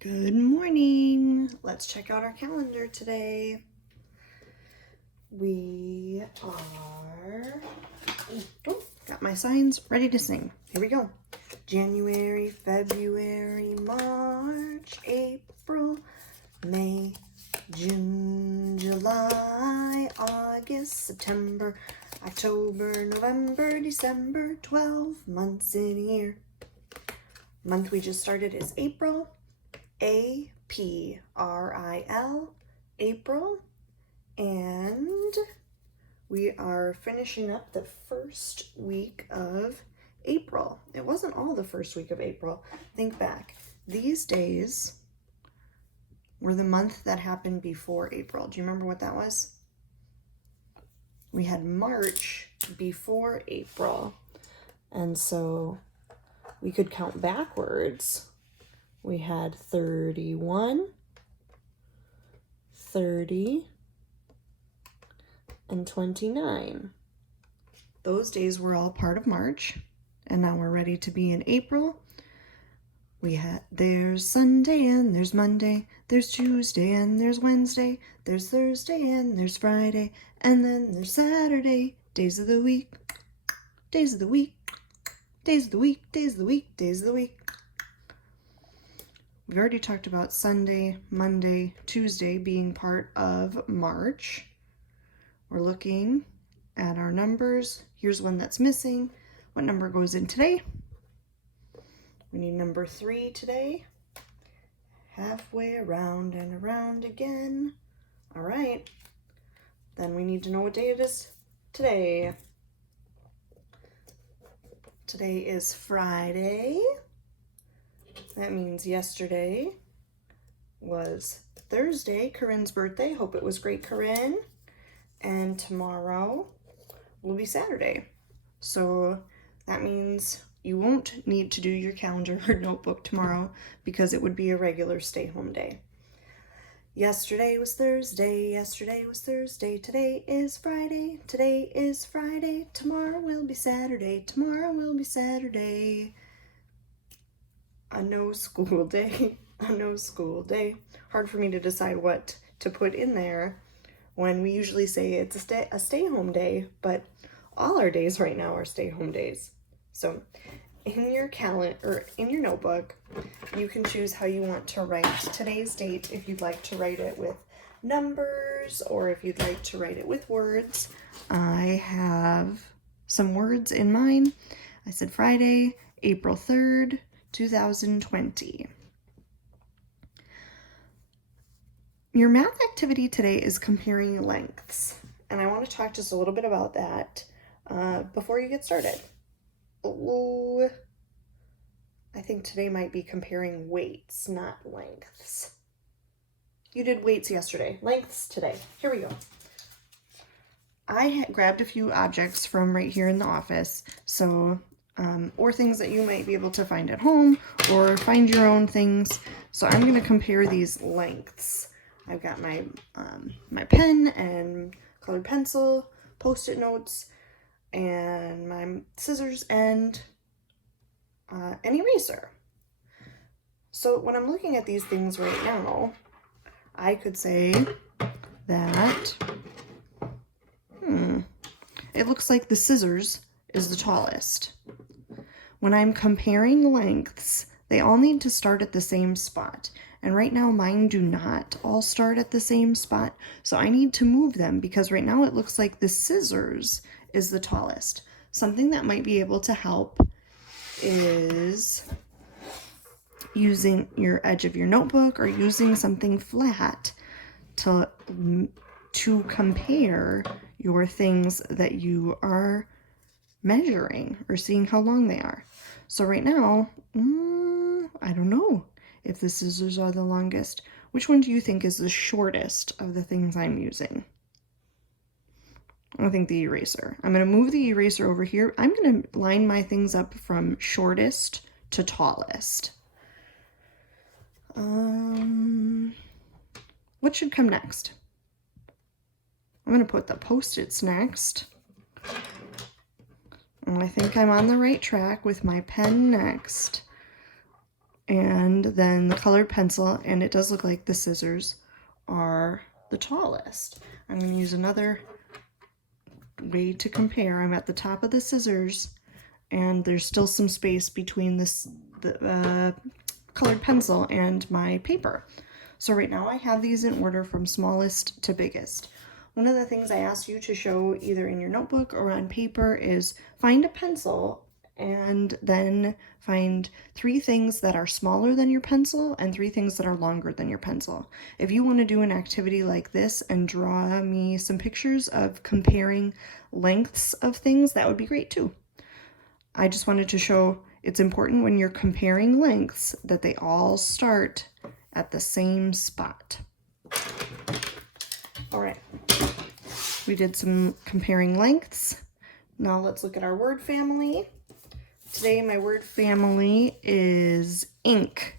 Good morning. Let's check out our calendar today. We are, got my signs ready to sing. Here we go. January, February, March, April, May, June, July, August, September, October, November, December, 12 months in a year. Month we just started is April. A-P-R-I-L, April, and we are finishing up the first week of April. It wasn't all the first week of April. Think back. These days were the month that happened before April. Do you remember what that was? We had March before April, and so we could count backwards. We had 31, 30, and 29. Those days were all part of March, and now we're ready to be in April. There's Sunday and there's Monday, there's Tuesday and there's Wednesday, there's Thursday and there's Friday, and then there's Saturday. Days of the week, days of the week, days of the week, days of the week, days of the week. We've already talked about Sunday, Monday, Tuesday being part of March. We're looking at our numbers. Here's one that's missing. What number goes in today? We need number 3 today. Halfway around and around again. All right. Then we need to know what day it is today. Today is Friday. That means yesterday was Thursday, Corinne's birthday. Hope it was great, Corinne. And tomorrow will be Saturday. So that means you won't need to do your calendar or notebook tomorrow because it would be a regular stay-home day. Yesterday was Thursday, yesterday was Thursday, today is Friday, today is Friday, tomorrow will be Saturday, tomorrow will be Saturday. A no school day, a no school day. Hard for me to decide what to put in there when we usually say it's a stay-home day, but all our days right now are stay-home days. So in your calendar or in your notebook, you can choose how you want to write today's date, if you'd like to write it with numbers or if you'd like to write it with words. I have some words in mind. I said Friday, April 3rd, 2020. Your math activity today is comparing lengths, and I want to talk just a little bit about that before you get started. Oh, I think today might be comparing weights, not lengths. You did weights yesterday, lengths today. Here we go. I grabbed a few objects from right here in the office, or things that you might be able to find at home, or find your own things. So I'm going to compare these lengths. I've got my my pen and colored pencil, Post-it notes, and my scissors and an eraser. So when I'm looking at these things right now, I could say that it looks like the scissors is the tallest. When I'm comparing lengths, they all need to start at the same spot. And right now mine do not all start at the same spot. So I need to move them because right now it looks like the scissors is the tallest. Something that might be able to help is using your edge of your notebook or using something flat to compare your things that you are measuring or seeing how long they are. So right now, I don't know if the scissors are the longest. Which one do you think is the shortest of the things I'm using? I think the eraser. I'm going to move the eraser over here. I'm going to line my things up from shortest to tallest. What should come next? I'm going to put the Post-its next. And I think I'm on the right track with my pen next. and then the colored pencil, and it does look like the scissors are the tallest. I'm going to use another way to compare. I'm at the top of the scissors, and there's still some space between the colored pencil and my paper. So right now I have these in order from smallest to biggest. One of the things I asked you to show either in your notebook or on paper is find a pencil and then find 3 things that are smaller than your pencil and 3 things that are longer than your pencil. If you want to do an activity like this and draw me some pictures of comparing lengths of things, that would be great too. I just wanted to show it's important when you're comparing lengths that they all start at the same spot. All right, we did some comparing lengths. Now let's look at our word family. Today my word family is ink.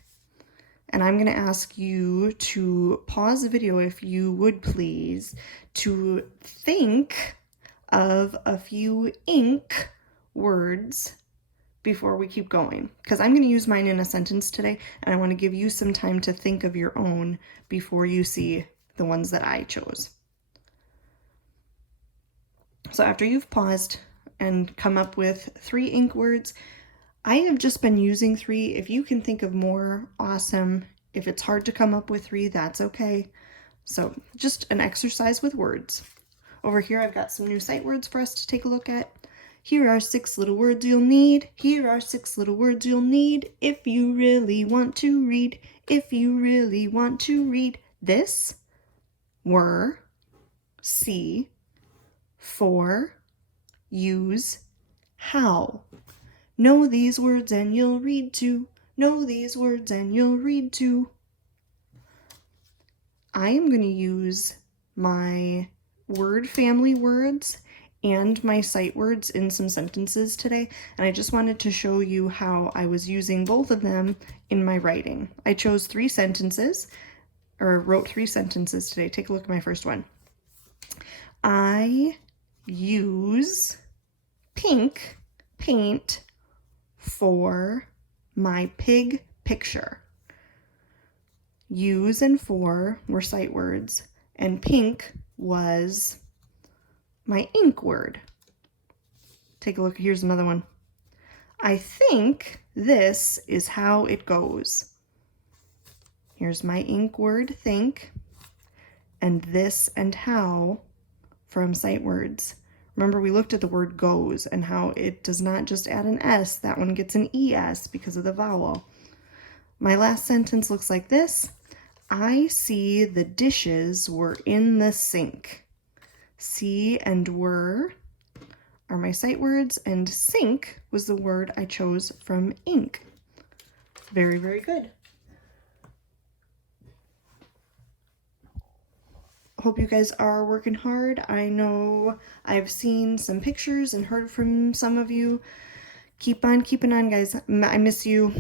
And I'm going to ask you to pause the video, if you would please, to think of a few ink words before we keep going, because I'm going to use mine in a sentence today, and I want to give you some time to think of your own before you see the ones that I chose. So after you've paused and come up with 3 ink words, I have just been using 3. If you can think of more, awesome. If it's hard to come up with 3, that's okay. So just an exercise with words. Over here I've got some new sight words for us to take a look at. Here are 6 little words you'll need. Here are 6 little words you'll need if you really want to read. If you really want to read. This, were, see, for, use, how. Know these words and you'll read too. Know these words and you'll read too. I am going to use my word family words and my sight words in some sentences today, and I just wanted to show you how I was using both of them in my writing. I chose 3 sentences, or wrote 3 sentences today. Take a look at my first one. I use pink paint for my pig picture. Use and for were sight words, and pink was my ink word. Take a look, here's another one. I think this is how it goes. Here's my ink word, think, and this and how from sight words. Remember, we looked at the word goes and how it does not just add an S, that one gets an ES because of the vowel. My last sentence looks like this. I see the dishes were in the sink. See and were are my sight words, and sink was the word I chose from ink. Very, very good. Hope you guys are working hard. I know I've seen some pictures and heard from some of you. Keep on keeping on, guys. I miss you.